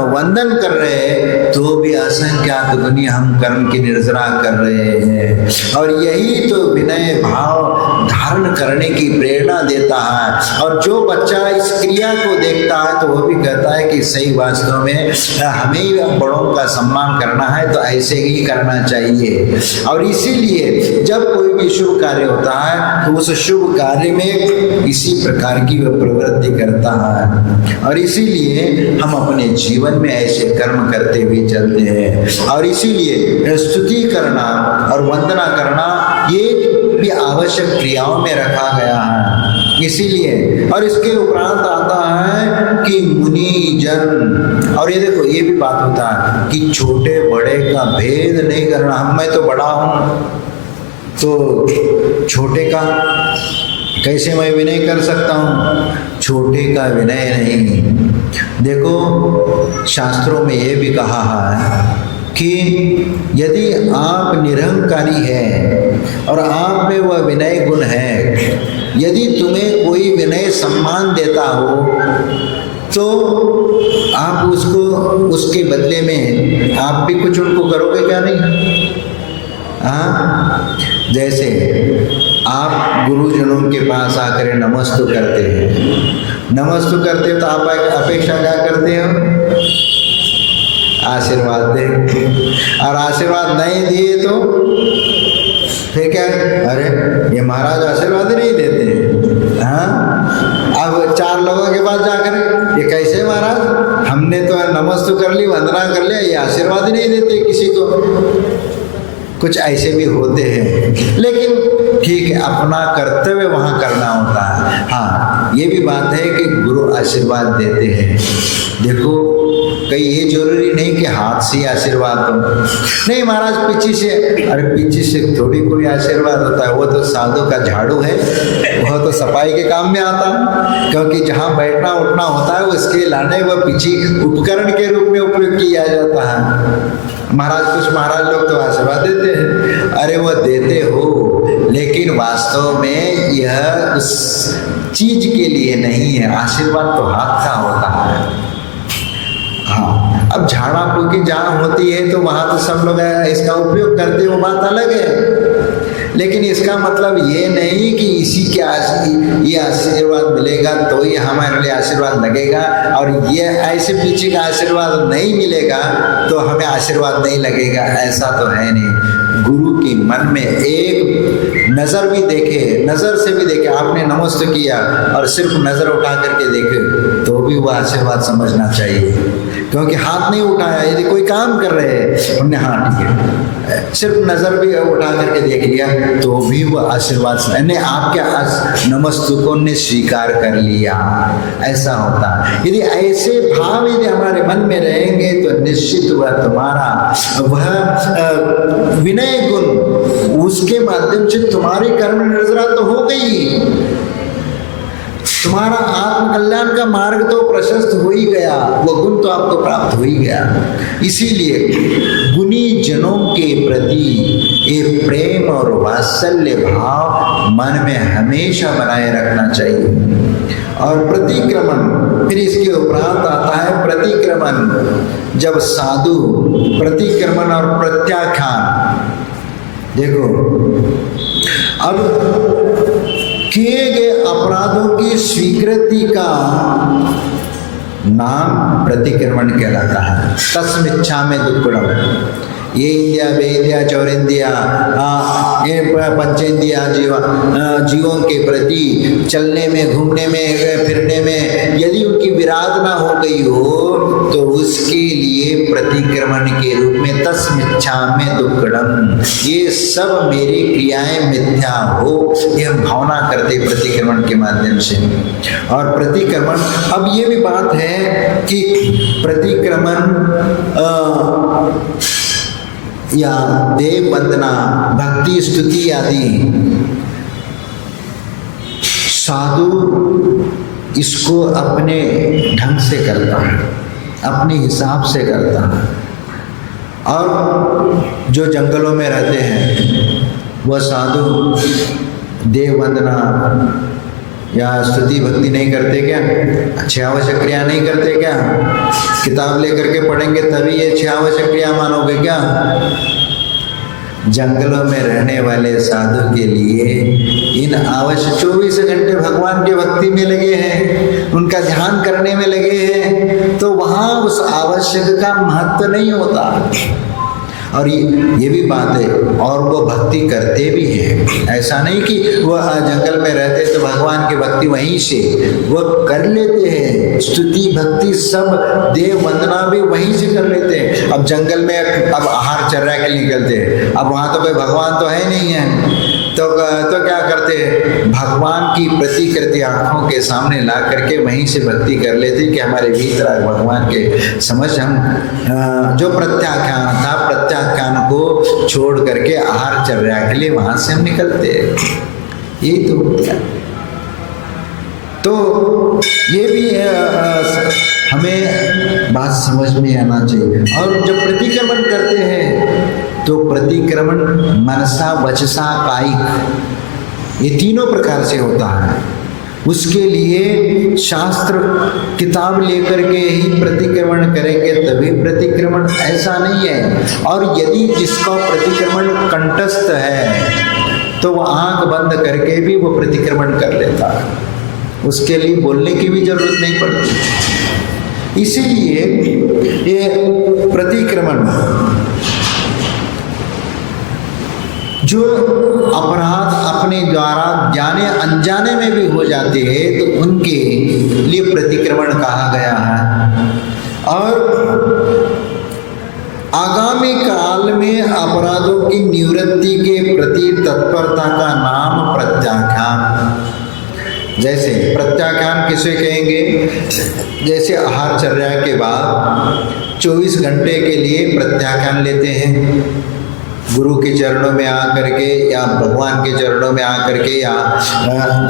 वंदन कर रहे हैं, तो भी असंख्यात गुनी हम कर्म की निर्जरा कर रहे हैं। और यही तो विनय भाव धारण करने की प्रेरणा देता है। और जो बच्चा इस क्रिया को देखता है तो वो भी कहता है कि सही, वास्तव में हमें ही बड़ों का सम्मान करना है तो ऐसे ही करना चाहिए। और इसीलिए जब कोई भी शुभ कार्य होता है तो उस शुभ कार्य में इसी प्रकार की वह प्रवृत्ति करता है। और इसीलिए हम अपने जीवन में ऐसे कर्म करते हुए चलते हैं। और इसीलिए स्तुति करना और वंदना करना ये भी आवश्यक क्रियाओं में रखा गया है। इसीलिए और इसके उपरांत आता है कि मुनि जन, और ये देखो ये भी बात होता है कि छोटे बड़े का भेद नहीं करना। हम मैं तो बड़ा हूं तो छोटे का कैसे मैं विनय कर सकता हूं? छोटे का विनय नहीं। देखो शास्त्रों में ये भी कहा है कि यदि आप निरहंकारी हैं और आप में वह विनय गुण है, यदि तुम्हें कोई विनय सम्मान देता हो तो आप उसको उसके बदले में आप भी कुछ उनको करोगे क्या? नहीं। हाँ, जैसे आप गुरुजनों के पास आकर नमस्तु करते हैं, नमस्तु करते हो तो आप अपेक्षा क्या करते हो? आशीर्वाद दे। और आशीर्वाद नहीं दिए तो फिर क्या? अरे ये महाराज आशीर्वाद ही नहीं देते। हाँ, अब 4 लोगों के पास जाकर ये कैसे महाराज, हमने तो नमस्तु कर ली, वंदना कर लिया, ये आशीर्वाद ही नहीं देते किसी को। कुछ ऐसे भी होते हैं, लेकिन ठीक है, अपना कर्तव्य वहाँ करना होता है। हाँ, ये भी बात है कि गुरु आशीर्वाद देते हैं। देखो कहीं ये जरूरी नहीं कि हाथ से आशीर्वाद हो, नहीं महाराज पीछे से, अरे पीछे से थोड़ी कोई आशीर्वाद होता है, वो तो साधु का झाड़ू है, वह तो सफाई के काम में आता है। क्योंकि जहाँ बैठना उठना होता है उसके लाने वह पीछे उपकरण के रूप में उपयोग किया जाता है। महाराज कुछ महाराज लोग तो आशीर्वाद देते हैं, अरे वो देते हो, लेकिन वास्तव में यह उस चीज के लिए नहीं है। आशीर्वाद तो हाथ का होता है। हाँ, अब झाड़ा फूकी जहाँ होती है तो वहां तो सब लोग इसका उपयोग करते हैं, वो बात अलग है। लेकिन इसका मतलब ये नहीं कि इसी के ये आशीर्वाद मिलेगा तो ये हमारे लिए आशीर्वाद लगेगा, और ये ऐसे पीछे का आशीर्वाद नहीं मिलेगा तो हमें आशीर्वाद नहीं लगेगा, ऐसा तो है नहीं। गुरु के मन में एक नजर भी देखे, नजर से भी देखे, आपने नमस्ते किया और सिर्फ नजर उठा करके देखे तो भी वह आशीर्वाद समझना चाहिए। क्योंकि हाथ नहीं उठाया, यदि कोई काम कर रहे हैं उन्हें हाँ ठीक है, सिर्फ नजर भी उठा करके देख लिया तो भी वह आशीर्वाद ने आपके नमस्तु को ने स्वीकार कर लिया, ऐसा होता है। यदि ऐसे भाव यदि हमारे मन में रहेंगे तो निश्चित वह तुम्हारा वह विनय गुण, उसके माध्यम से तुम्हारी कर्म निर्जरा तो हो गई, तुम्हारा आत्म कल्याण का मार्ग तो प्रशस्त हो ही गया, वो गुण तो आपको प्राप्त हो ही गया। इसीलिए गुणी जनों के प्रति ये प्रेम और वात्सल्य भाव मन में हमेशा बनाए रखना चाहिए। और प्रतिक्रमण, फिर इसके उपरांत आता है प्रतिक्रमण। जब साधु प्रतिक्रमण और प्रत्याख्यान, देखो अब किए गए अपराधों की स्वीकृति का नाम प्रतिक्रमण कहलाता है। तस्मिच्छा में दुक्कड़म, ये इंद्रिया वे इंद्रिया चौरिंद्रिया ये पंचेंद्रिया जीवों के प्रति चलने में, घूमने में, फिरने में यदि उनकी विराग ना हो गई हो तो उसके लिए प्रतिक्रमण के रूप में तस्मिच्छा में दुक्कड़म, ये सब मेरी क्रियाएं मिथ्या हो, यह भावना करते प्रतिक्रमण के माध्यम से। और प्रतिक्रमण, अब ये भी बात है कि प्रतिक्रमण या देव वंदना, भक्ति स्तुति आदि साधु इसको अपने ढंग से करता है। अपने हिसाब से करता है। और जो जंगलों में रहते हैं वह साधु देव वंदना या स्तुति भक्ति नहीं करते क्या? 6 आवश्यक क्रिया नहीं करते क्या? किताब लेकर के पढ़ेंगे तभी ये 6 आवश्यक क्रिया मानोगे क्या? जंगलों में रहने वाले साधु के लिए इन आवश्यक 24 घंटे भगवान की भक्ति में लगे हैं, उनका ध्यान करने में लगे हैं, तो वहां उस आवश्यक का महत्व नहीं होता। और ये भी बात है, और वो भक्ति करते भी हैं। ऐसा नहीं कि वह जंगल में रहते तो भगवान की भक्ति वहीं से वो कर लेते हैं, स्तुति भक्ति सब देव वंदना भी वहीं से कर लेते हैं। अब जंगल में अब आहार चर्या के लिए निकलते हैं, अब वहां तो कोई भगवान तो है नहीं है, तो क्या करते हैं? भगवान की प्रतिकृति आंखों के सामने ला करके वहीं से भक्ति कर लेते कि हमारे भीतर भगवान के समझ हम जो प्रत्याख्यान था, प्रत्याख्यान को छोड़ करके आहार चर्या के लिए वहां से हम निकलते हैं। यही तो होता है। तो ये भी हमें बात समझ में आना चाहिए। और जब प्रतिक्रमण करते हैं तो प्रतिक्रमण मनसा वचसा कायिक ये तीनों प्रकार से होता है। उसके लिए शास्त्र किताब लेकर के ही प्रतिक्रमण करेंगे तभी प्रतिक्रमण, ऐसा नहीं है। और यदि जिसका प्रतिक्रमण कंठस्थ है तो वह आंख बंद करके भी वो प्रतिक्रमण कर लेता है, उसके लिए बोलने की भी जरूरत नहीं पड़ती। इसीलिए ये प्रतिक्रमण जो अपराध अपने द्वारा जाने अनजाने में भी हो जाते हैं तो उनके लिए प्रतिक्रमण कहा गया है। और आगामी काल में अपराधों की निवृत्ति के प्रति तत्परता का नाम प्रत्याख्यान। जैसे प्रत्याख्यान किसे कहेंगे? जैसे आहार चर्या के बाद 24 घंटे के लिए प्रत्याख्यान लेते हैं, गुरु के चरणों में आकर के या भगवान के चरणों में आकर के या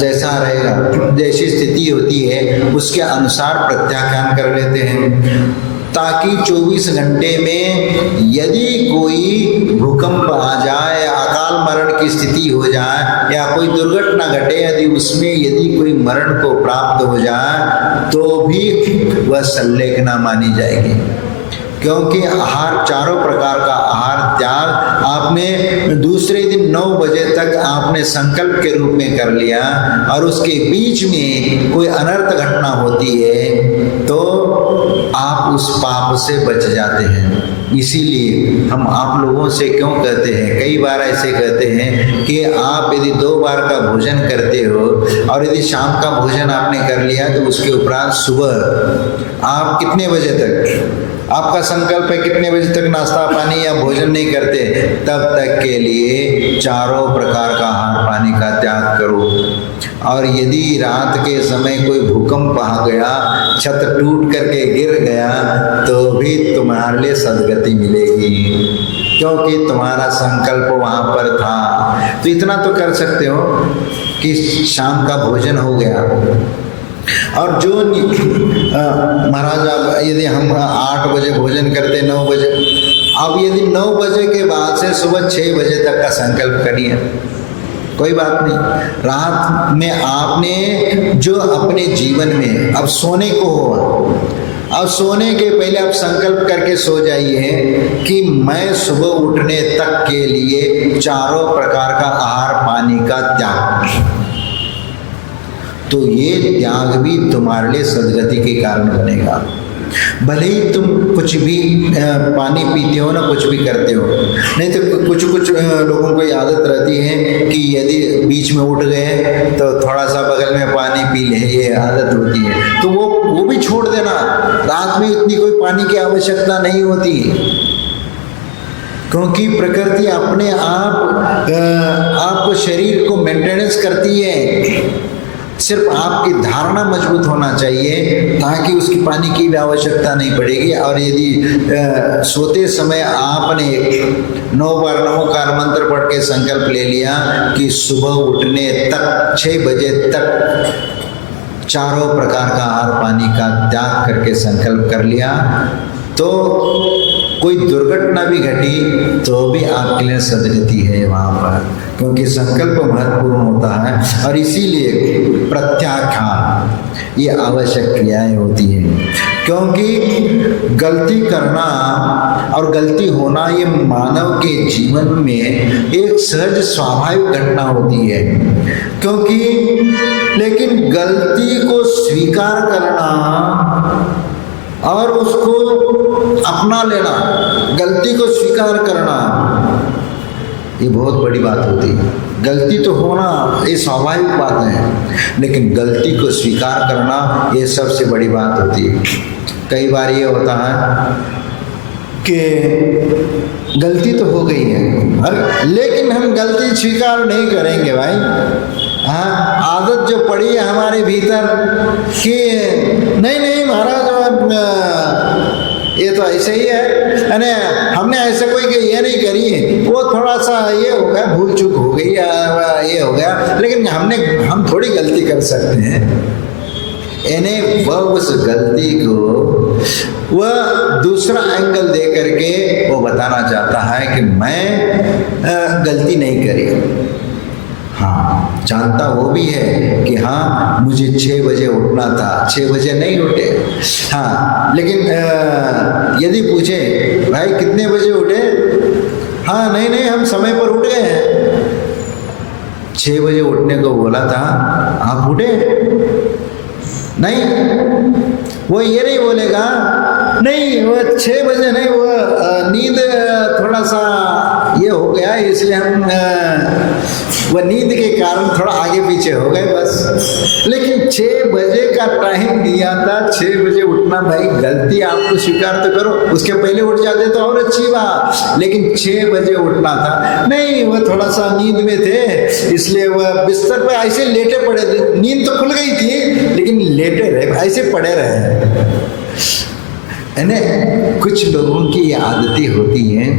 जैसा रहेगा, जैसी स्थिति होती है उसके अनुसार प्रत्याख्यान कर लेते हैं, ताकि 24 घंटे में यदि कोई भूकंप आ जाए, अकाल मरण की स्थिति हो जाए या कोई दुर्घटना घटे, यदि उसमें यदि कोई मरण को प्राप्त हो जाए तो भी वह संलेखना मानी जाएगी। क्योंकि आहार चारों प्रकार का आहार त्याग आपने दूसरे दिन 9 बजे तक आपने संकल्प के रूप में कर लिया और उसके बीच में कोई अनर्थ घटना होती है तो आप उस पाप से बच जाते हैं। इसीलिए हम आप लोगों से क्यों कहते हैं, कई बार ऐसे कहते हैं कि आप यदि 2 बार का भोजन करते हो और यदि शाम का भोजन आपने कर लिया तो उसके उपरांत सुबह आप कितने बजे तक, आपका संकल्प है कितने बजे तक नाश्ता पानी या भोजन नहीं करते, तब तक के लिए चारों प्रकार का आहार पानी का त्याग करो। और यदि रात के समय कोई भूकंप आ गया, छत टूट करके गिर गया तो भी तुम्हारे लिए सद्गति मिलेगी, क्योंकि तुम्हारा संकल्प वहां पर था। तो इतना तो कर सकते हो कि शाम का भोजन हो गया। और जो महाराज अब यदि हम 8 बजे भोजन करते 9 बजे, अब यदि 9 बजे के बाद से सुबह 6 बजे तक का संकल्प करिए, कोई बात नहीं। रात में आपने जो अपने जीवन में अब सोने को हो, अब सोने के पहले आप संकल्प करके सो जाइए कि मैं सुबह उठने तक के लिए चारों प्रकार का आहार पानी का त्याग, तो ये त्याग भी तुम्हारे लिए सद्गति के कारण बनेगा। भले ही तुम कुछ भी पानी पीते हो ना, कुछ भी करते हो, नहीं तो कुछ लोगों को आदत रहती है कि यदि बीच में उठ गए तो थोड़ा सा बगल में पानी पी ले, ये आदत होती है। तो वो भी छोड़ देना, रात में इतनी कोई पानी की आवश्यकता नहीं होती, क्योंकि प्रकृति अपने आप शरीर को मेंटेनेंस करती है। सिर्फ आपकी धारणा मजबूत होना चाहिए ताकि उसकी पानी की भी आवश्यकता नहीं पड़ेगी। और यदि सोते समय आपने 9 बार नमोकार मंत्र पढ़ के संकल्प ले लिया कि सुबह उठने तक 6 बजे तक चारों प्रकार का आहार पानी का त्याग करके संकल्प कर लिया, तो कोई दुर्घटना भी घटी तो भी आपके लिए सदगति है वहाँ पर, क्योंकि संकल्प महत्वपूर्ण होता है। और इसीलिए प्रत्याख्यान ये आवश्यक क्रियाएं होती हैं, क्योंकि गलती करना और गलती होना ये मानव के जीवन में एक सहज स्वाभाविक घटना होती है। क्योंकि लेकिन गलती को स्वीकार करना और उसको अपना लेना, गलती को स्वीकार करना, ये बहुत बड़ी बात होती है। गलती तो होना ये स्वाभाविक बात है, लेकिन गलती को स्वीकार करना ये सबसे बड़ी बात होती है। कई बार ये होता है कि गलती तो हो गई है, लेकिन हम गलती स्वीकार नहीं करेंगे भाई। हाँ, आदत जो पड़ी है हमारे भीतर कि नहीं महाराज ये तो ऐसे ही है, यानी हमने ऐसे कोई कि ये नहीं करी है, वो थोड़ा सा ये हो गया, भूल चूक हो गई या ये हो गया, लेकिन हम थोड़ी गलती कर सकते हैं। यानी वह उस गलती को वह दूसरा एंगल दे करके वो बताना चाहता है कि मैं गलती नहीं करी। हाँ, जानता वो भी है कि हाँ मुझे 6 बजे उठना था, 6 बजे नहीं उठे। हाँ, लेकिन यदि पूछे भाई कितने बजे उठे, हाँ नहीं हम समय पर उठ गए हैं, 6 बजे उठने को बोला था, आप उठे नहीं? वो ये नहीं बोलेगा नहीं वो 6 बजे नहीं, वो नींद थोड़ा सा ये हो गया इसलिए हम वह नींद के कारण थोड़ा आगे पीछे हो गए बस। लेकिन 6 बजे का टाइम दिया था, 6 बजे उठना, भाई गलती आपको स्वीकार तो करो, उसके पहले उठ जाते तो और अच्छी बात, लेकिन 6 बजे उठना था। नहीं, वो थोड़ा सा नींद में थे इसलिए वह बिस्तर पर ऐसे लेटे पड़े थे, नींद तो खुल गई थी लेकिन लेटे रहे, ऐसे पड़े रहे। कुछ लोगों की आदतें होती हैं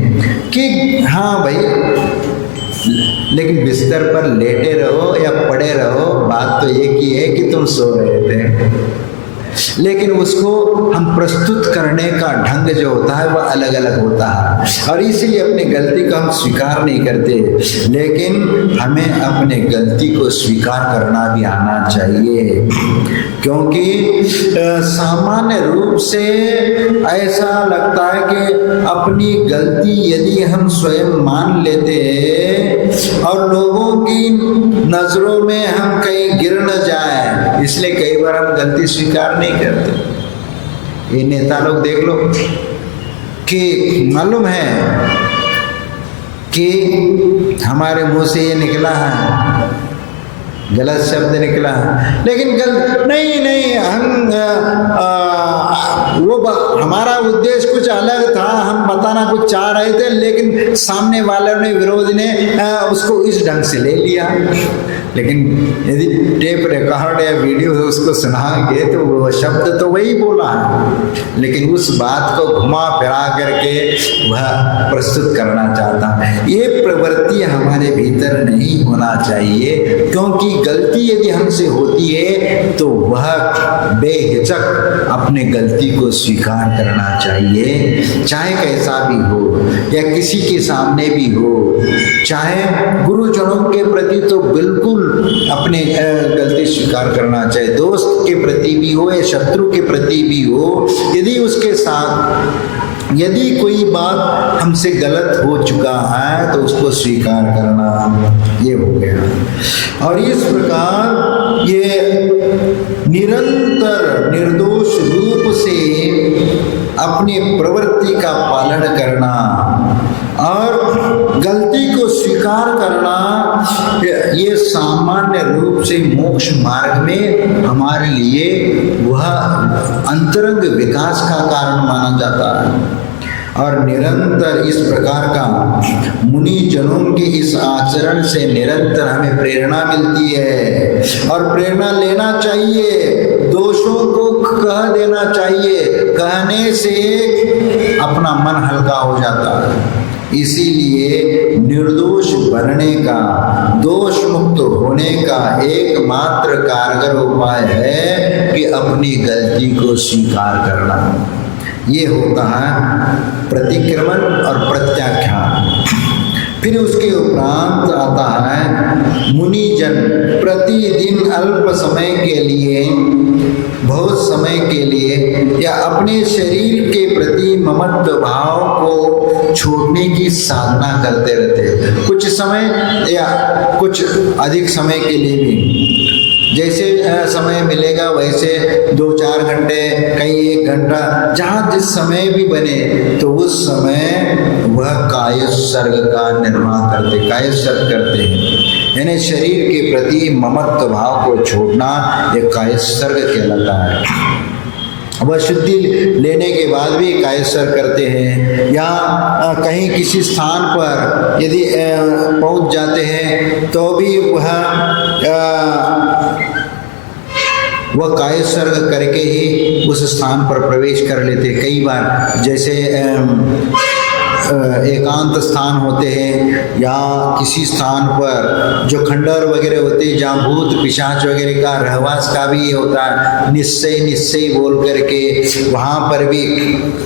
कि हाँ भाई लेकिन बिस्तर पर लेटे रहो या पड़े रहो, बात तो एक ही है कि तुम सो रहे थे, लेकिन उसको हम प्रस्तुत करने का ढंग जो होता है वह अलग अलग होता है। और इसीलिए अपनी गलती को हम स्वीकार नहीं करते, लेकिन हमें अपने गलती को स्वीकार करना भी आना चाहिए। क्योंकि सामान्य रूप से ऐसा लगता है कि अपनी गलती यदि हम स्वयं मान लेते और लोगों की नजरों में हम कहीं गिर न जाए, इसलिए कई बार हम गलती स्वीकार नहीं करते। ये नेता लोग देख लो कि मालूम है कि हमारे मुंह से ये निकला है, गलत शब्द निकला, लेकिन नहीं हम वो हमारा उद्देश्य कुछ अलग था, हम बताना कुछ चाह रहे थे, लेकिन सामने वाले ने, विरोध ने उसको इस ढंग से ले लिया। लेकिन यदि टेप रिकॉर्ड या वीडियो उसको सुनाएंगे तो वो शब्द तो वही बोला है, लेकिन उस बात को घुमा फिरा करके वह प्रस्तुत करना चाहता है। ये प्रवृत्ति हमारे भीतर नहीं होना चाहिए, क्योंकि गलती यदि हमसे होती है तो वह बेहिचक अपने गलती को स्वीकार करना चाहिए, चाहे कैसा भी हो या किसी के सामने भी हो, चाहे गुरुजनों के प्रति तो बिल्कुल अपने गलती स्वीकार करना चाहिए, दोस्त के प्रति भी हो या शत्रु के प्रति भी हो, यदि उसके साथ यदि कोई बात हमसे गलत हो चुका है तो उसको स्वीकार करना, ये हो गया। और इस प्रकार ये निरंतर निर्दोष रूप से अपनी प्रवृत्ति का पालन करना और गलती को स्वीकार करना, ये सामान्य रूप से मोक्ष मार्ग में हमारे लिए वह अंतरंग विकास का कारण माना जाता है। और निरंतर इस प्रकार का मुनि जनों के इस आचरण से निरंतर हमें प्रेरणा मिलती है, और प्रेरणा लेना चाहिए, दोषों को कह देना चाहिए, कहने से अपना मन हल्का हो जाता है। इसीलिए निर्दोष बनने का, दोष मुक्त होने का एकमात्र कारगर उपाय है कि अपनी गलती को स्वीकार करना। ये होता है प्रतिक्रमण और प्रत्याख्यान। फिर उसके उपरांत आता है मुनिजन प्रतिदिन अल्प समय के लिए, बहुत समय के लिए या अपने शरीर के प्रति ममत्व भाव को छोड़ने की साधना करते रहते हैं, कुछ समय या कुछ अधिक समय के लिए भी। जैसे समय मिलेगा वैसे 2-4 घंटे, कहीं 1 घंटा, जहाँ जिस समय भी बने तो उस समय वह कायोत्सर्ग का निर्माण करते, कायोत्सर्ग करते हैं। यानी शरीर के प्रति ममत्व भाव को छोड़ना एक कायोत्सर्ग कहलाता है। वह शुद्धि लेने के बाद भी कायोत्सर्ग करते हैं, या कहीं किसी स्थान पर यदि पहुंच जाते हैं तो भी वह कायोत्सर्ग करके ही उस स्थान पर प्रवेश कर लेते। कई बार जैसे एकांत स्थान होते हैं या किसी स्थान पर जो खंडर वगैरह होते हैं जहाँ भूत पिशाच वगैरह का रहवास का भी होता है, निश्चय बोल करके वहाँ पर भी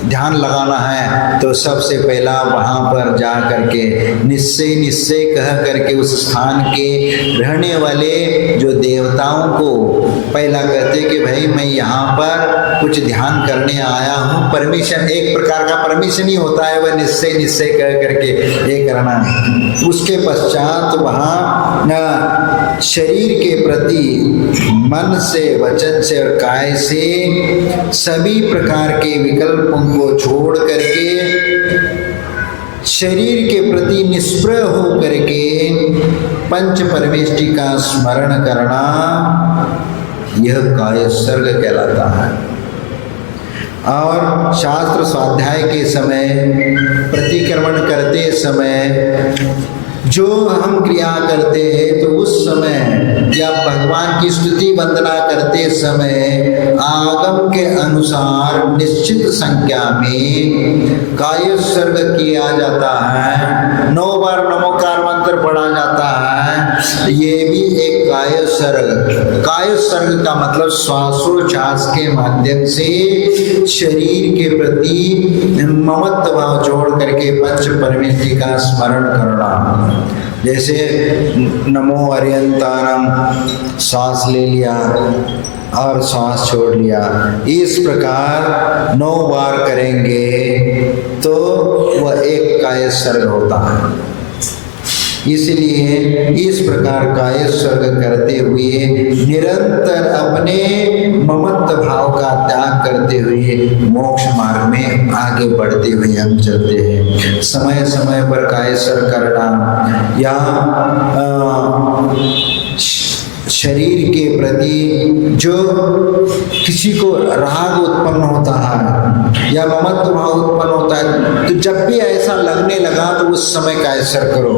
ध्यान लगाना है तो सबसे पहला वहाँ पर जा करके निश्चय कह करके उस स्थान के रहने वाले जो देवताओं को पहला कहते कि भाई मैं यहाँ पर कुछ ध्यान करने आया हूँ, परमिशन, एक प्रकार का परमिशन ही होता है, वह निश्चय कह करके ये करना। उसके पश्चात वहाँ शरीर के प्रति मन से, वचन से और काय से सभी प्रकार के विकल्पों को छोड़ करके शरीर के प्रति निष्प्रह हो करके पंच परमेष्टि का स्मरण करना, यह कायोत्सर्ग कहलाता है। और शास्त्र स्वाध्याय के समय, प्रतिक्रमण करते समय जो हम क्रिया करते हैं तो उस समय या भगवान की स्तुति वंदना करते समय आगम के अनुसार निश्चित संख्या में कायोत्सर्ग किया जाता है। 9 बार नमोकार मंत्र पढ़ा जाता है। ये भी एक कायोत्सर्ग। कायोत्सर्ग का मतलब श्वासोच्छ्वास के माध्यम से शरीर के प्रति ममत्व भाव जोड़ करके पंच परमेष्टि का स्मरण करना। जैसे नमो अर्यंतानम, श्वास ले लिया और श्वास छोड़ लिया, इस प्रकार 9 बार करेंगे तो वह एक कायोत्सर्ग होता है। इसलिए इस प्रकार कायोत्सर्ग करते हुए निरंतर अपने ममत्व भाव का त्याग करते हुए मोक्ष मार्ग में आगे बढ़ते हुए हम चलते हैं। समय समय पर कायोत्सर्ग करना या शरीर के प्रति जो किसी को राग उत्पन्न होता है या ममत्व भाव उत्पन्न होता है, तो जब भी ऐसा लगने लगा तो उस समय कायोत्सर्ग करो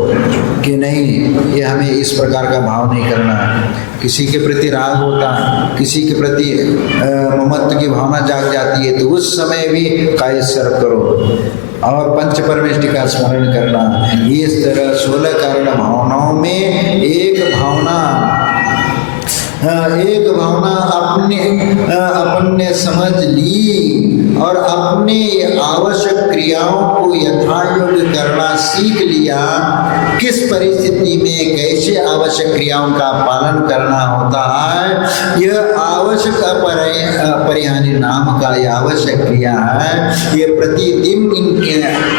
कि नहीं, ये हमें इस प्रकार का भाव नहीं करना है। किसी के प्रति राग होता है, किसी के प्रति ममत्व की भावना जाग जाती है, तो उस समय भी कायोत्सर्ग करो और पंच परमेष्टि का स्मरण करना। इस तरह 16 कारण भावनाओं में एक भावना अपने समझ ली और अपने आवश्यक क्रियाओं को यथायोग्य करना सीख लिया। किस परिस्थिति में कैसे आवश्यक क्रियाओं का पालन करना होता है, यह आवश्यक अपरिहार्य नाम का यह आवश्यक क्रिया है। ये प्रतिदिन इन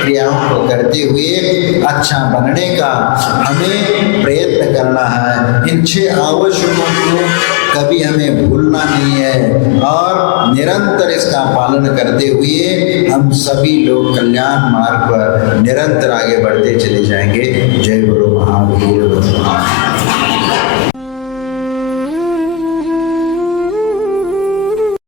क्रियाओं को करते हुए अच्छा बनने का हमें प्रयत्न करना है। इन 6 आवश्यकों को कभी हमें भूलना नहीं है और निरंतर इसका पालन करते हुए हम सभी लोग कल्याण मार्ग पर निरंतर आगे बढ़ते चले जाएंगे। जय गुरु।